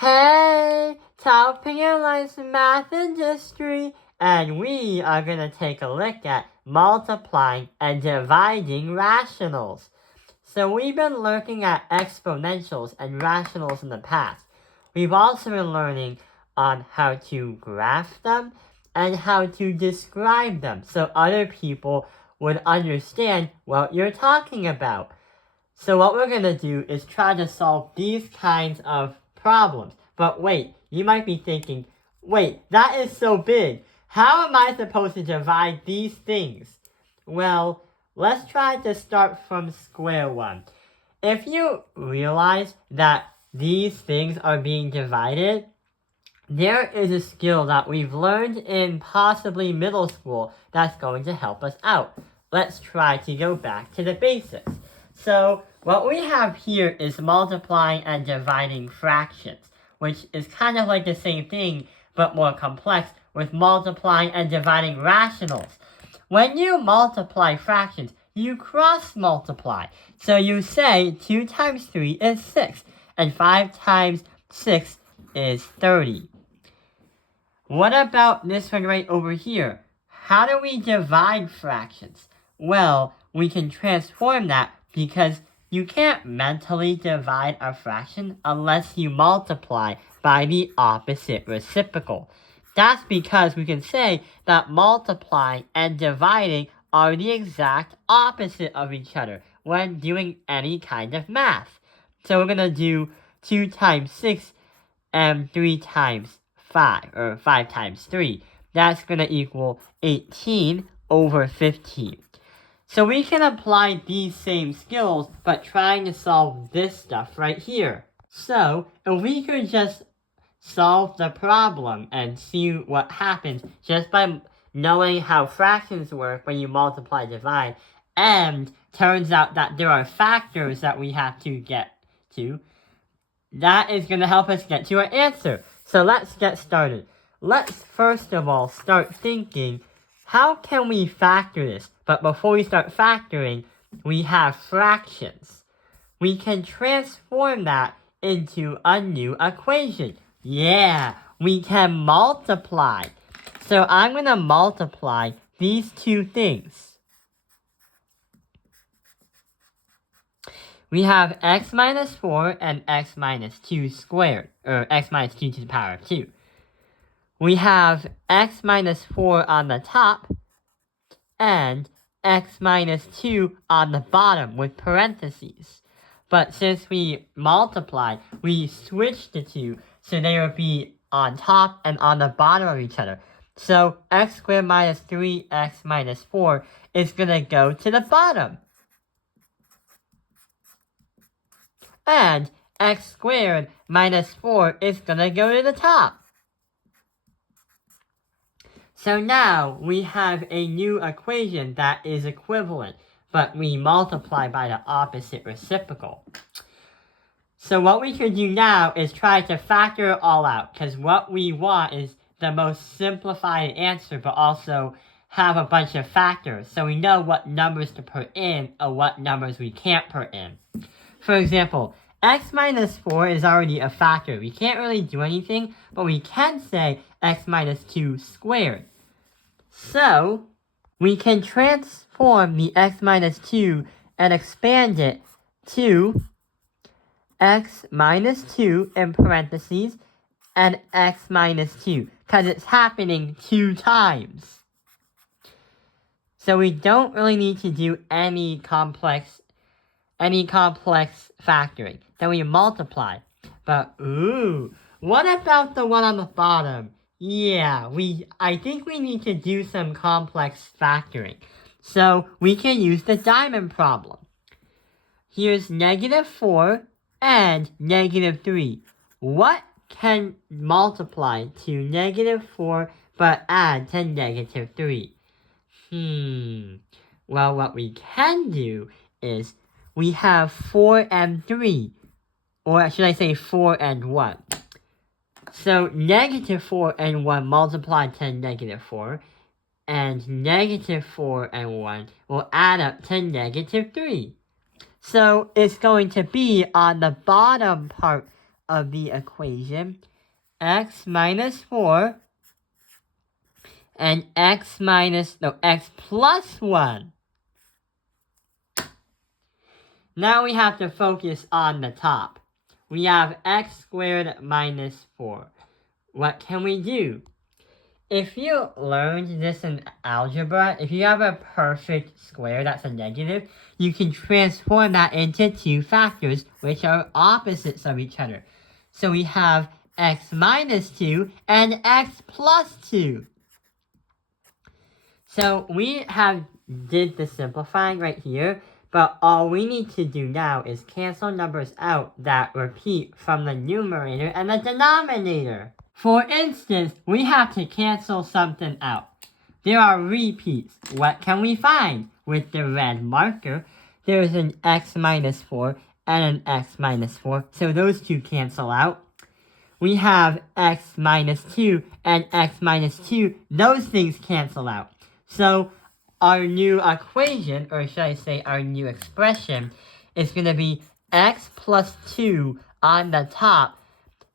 Hey, top Lights Math Industry, and we are going to take a look at multiplying and dividing rationals. So we've been looking at exponentials and rationals in the past. We've also been learning on how to graph them and how to describe them so other people would understand what you're talking about. So what we're going to do is try to solve these kinds of problems. But wait, you might be thinking, wait, that is so big. How am I supposed to divide these things? Well, let's try to start from square one. If you realize that these things are being divided, there is a skill that we've learned in possibly middle school that's going to help us out. Let's try to go back to the basics. So what we have here is multiplying and dividing fractions, which is kind of like the same thing, but more complex with multiplying and dividing rationals. When you multiply fractions, you cross multiply. So you say 2 times 3 is 6, and 5 times 6 is 30. What about this one right over here? How do we divide fractions? Well, we can transform that because you can't mentally divide a fraction unless you multiply by the opposite reciprocal. That's because we can say that multiplying and dividing are the exact opposite of each other when doing any kind of math. So we're going to do 2 times 6 and 3 times 5, or 5 times 3. That's going to equal 18 over 15. So we can apply these same skills, but trying to solve this stuff right here. So if we could just solve the problem and see what happens just by knowing how fractions work when you multiply, divide, and turns out that there are factors that we have to get to, that is going to help us get to our answer. So let's get started. Let's first of all start thinking, how can we factor this? But before we start factoring, we have fractions. We can transform that into a new equation. Yeah, we can multiply. So I'm going to multiply these two things. We have x minus 4 and x minus 2 squared, or x minus 2 to the power of 2. We have x minus 4 on the top, and x minus 2 on the bottom with parentheses. But since we multiply, we switch the two, so they will be on top and on the bottom of each other. So x squared minus 3x minus 4 is going to go to the bottom. And x squared minus 4 is going to go to the top. So now we have a new equation that is equivalent, but we multiply by the opposite reciprocal. So what we can do now is try to factor it all out, because what we want is the most simplified answer, but also have a bunch of factors, so we know what numbers to put in or what numbers we can't put in. For example, x minus 4 is already a factor. We can't really do anything, but we can say x minus 2 squared. So we can transform the x minus 2 and expand it to x minus 2 in parentheses and x minus 2, because it's happening 2 times. So we don't really need to do any complex factoring. Then we multiply. But what about the one on the bottom? Yeah, I think we need to do some complex factoring. So we can use the diamond problem. Here's -4 and -3. What can multiply to -4 but add to -3? Well, what we can do is we have 4 and 3. Or should I say 4 and 1? So -4 and 1 multiplied to -4, and -4 and 1 will add up to -3. So it's going to be on the bottom part of the equation, x minus 4 and x plus 1. Now we have to focus on the top. We have x squared minus 4. What can we do? If you learned this in algebra, if you have a perfect square that's a negative, you can transform that into two factors, which are opposites of each other. So we have x minus 2 and x plus 2. So we did the simplifying right here, but all we need to do now is cancel numbers out that repeat from the numerator and the denominator. For instance, we have to cancel something out. There are repeats. What can we find? With the red marker, there is an x minus 4 and an x minus 4, so those two cancel out. We have x minus 2 and x minus 2, those things cancel out. So our new equation, or should I say our new expression, is going to be x plus 2 on the top,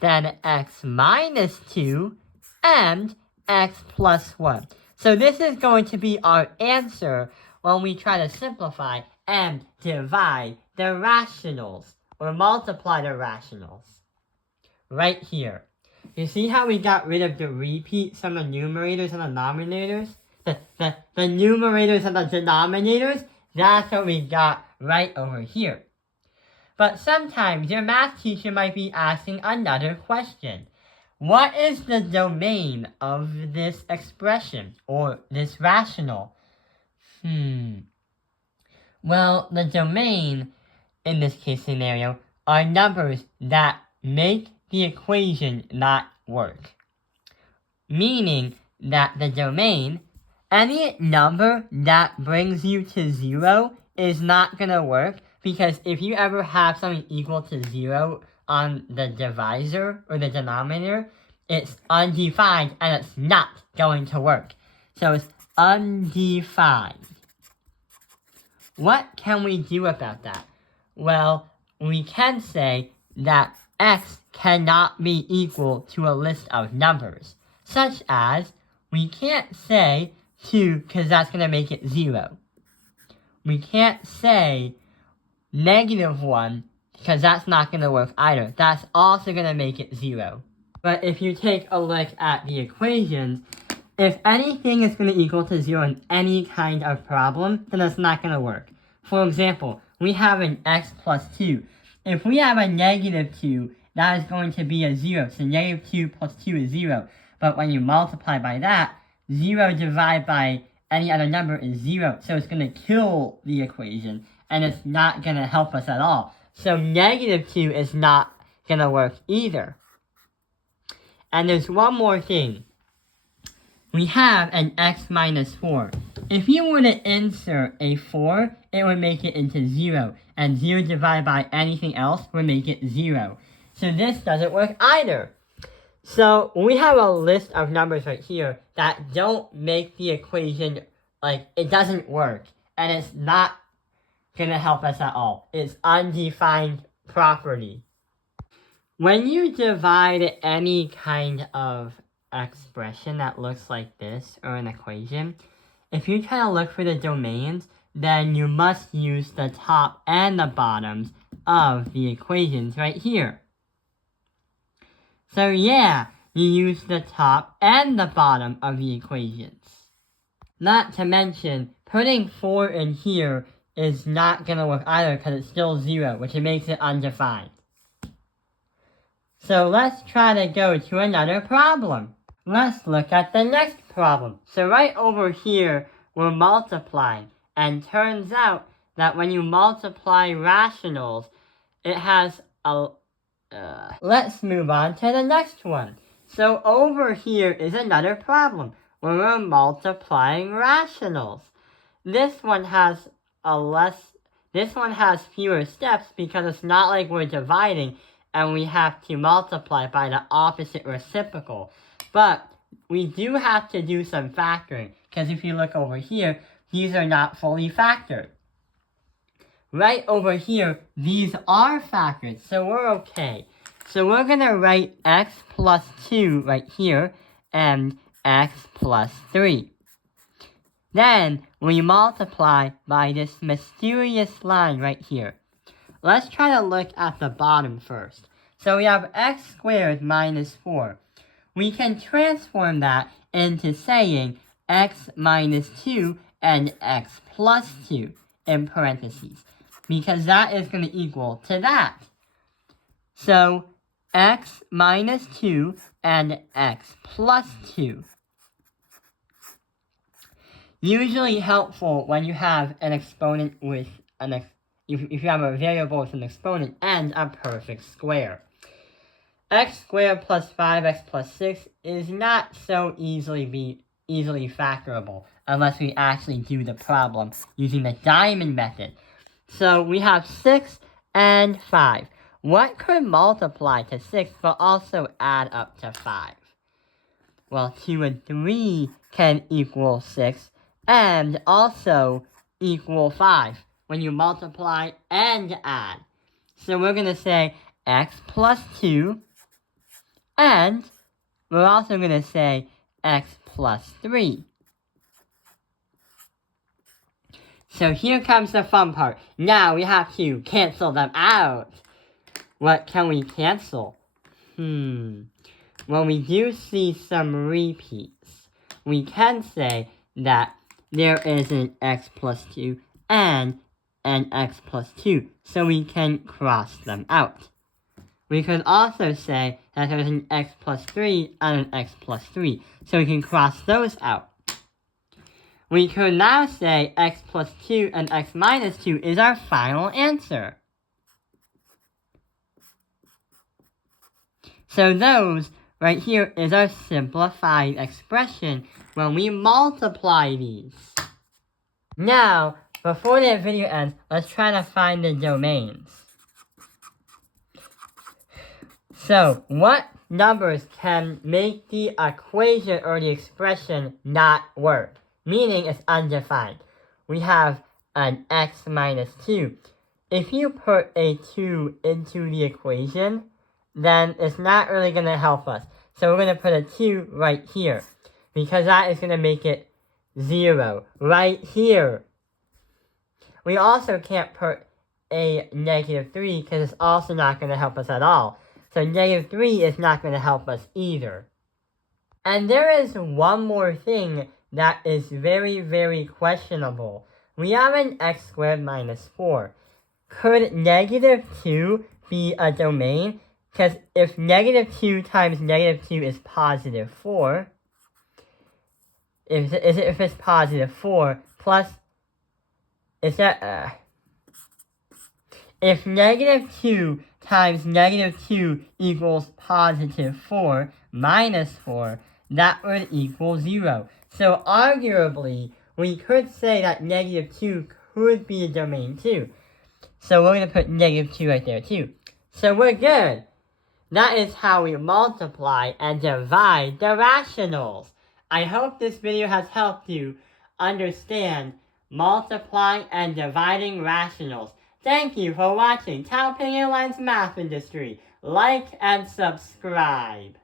then x minus 2, and x plus 1. So this is going to be our answer when we try to simplify and divide the rationals, or multiply the rationals. Right here. You see how we got rid of the repeats from the numerators and the denominators? The numerators and the denominators, that's what we got right over here. But sometimes your math teacher might be asking another question. What is the domain of this expression, or this rational? Well, the domain, in this case scenario, are numbers that make the equation not work. Meaning that the domain, any number that brings you to 0 is not going to work, because if you ever have something equal to 0 on the divisor or the denominator, it's undefined and it's not going to work. So it's undefined. What can we do about that? Well, we can say that x cannot be equal to a list of numbers, such as we can't say 2 because that's going to make it 0. We can't say -1 because that's not going to work either. That's also going to make it 0. But if you take a look at the equations, if anything is going to equal to 0 in any kind of problem, then it's not going to work. For example, we have an x plus 2. If we have a -2, that is going to be a 0. So -2 plus 2 is 0. But when you multiply by that, 0 divided by any other number is 0. So it's going to kill the equation, and it's not going to help us at all. So -2 is not going to work either. And there's one more thing. We have an x minus 4. If you were to insert a 4, it would make it into 0. And 0 divided by anything else would make it 0. So this doesn't work either. So we have a list of numbers right here that don't make the equation, it doesn't work. And it's not going to help us at all. It's undefined property. When you divide any kind of expression that looks like this, or an equation, if you try to look for the domains, then you must use the top and the bottoms of the equations right here. So yeah, you use the top and the bottom of the equations. Not to mention, putting 4 in here is not going to work either because it's still 0, which makes it undefined. So let's try to go to another problem. Let's look at the next problem. So right over here, we're multiplying. And turns out that when you multiply rationals, it has a... Let's move on to the next one. So over here is another problem where we're multiplying rationals. This one has fewer steps because it's not like we're dividing and we have to multiply by the opposite reciprocal. But we do have to do some factoring, because if you look over here, these are not fully factored. Right over here, these are factored, so we're okay. So we're going to write x plus 2 right here and x plus 3. Then we multiply by this mysterious line right here. Let's try to look at the bottom first. So we have x squared minus 4. We can transform that into saying x minus 2 and x plus 2 in parentheses, because that is going to equal to that. So x minus 2 and x plus 2. Usually helpful when you have an exponent with if you have a variable with an exponent and a perfect square. X squared plus 5x plus 6 is not so easily factorable unless we actually do the problem using the diamond method. So we have 6 and 5. What could multiply to 6 but also add up to 5? Well, 2 and 3 can equal 6 and also equal 5 when you multiply and add. So we're going to say x plus 2, and we're also going to say x plus 3. So here comes the fun part. Now we have to cancel them out. What can we cancel? Well, we do see some repeats. We can say that there is an x plus 2 and an x plus 2, so we can cross them out. We could also say that there's an x plus 3 and an x plus 3, so we can cross those out. We could now say x plus 2 and x minus 2 is our final answer. So those right here is our simplified expression when we multiply these. Now, before the video ends, let's try to find the domains. So, what numbers can make the equation or the expression not work? Meaning it's undefined. We have an x minus 2. If you put a 2 into the equation, then it's not really going to help us. So we're going to put a 2 right here, because that is going to make it 0 right here. We also can't put a negative 3, because it's also not going to help us at all. So negative 3 is not going to help us either. And there is one more thing that is very, very questionable. We have an x squared minus 4. Could negative 2 be a domain? Because if negative 2 times negative 2 is positive 4, if it's positive 4 plus, if negative 2 times negative 2 equals positive 4 minus 4, that would equal 0. So arguably, we could say that negative 2 could be a domain too. So we're going to put negative 2 right there too. So we're good. That is how we multiply and divide the rationals. I hope this video has helped you understand multiplying and dividing rationals. Thank you for watching Taoping Airlines Math Industry. Like and subscribe.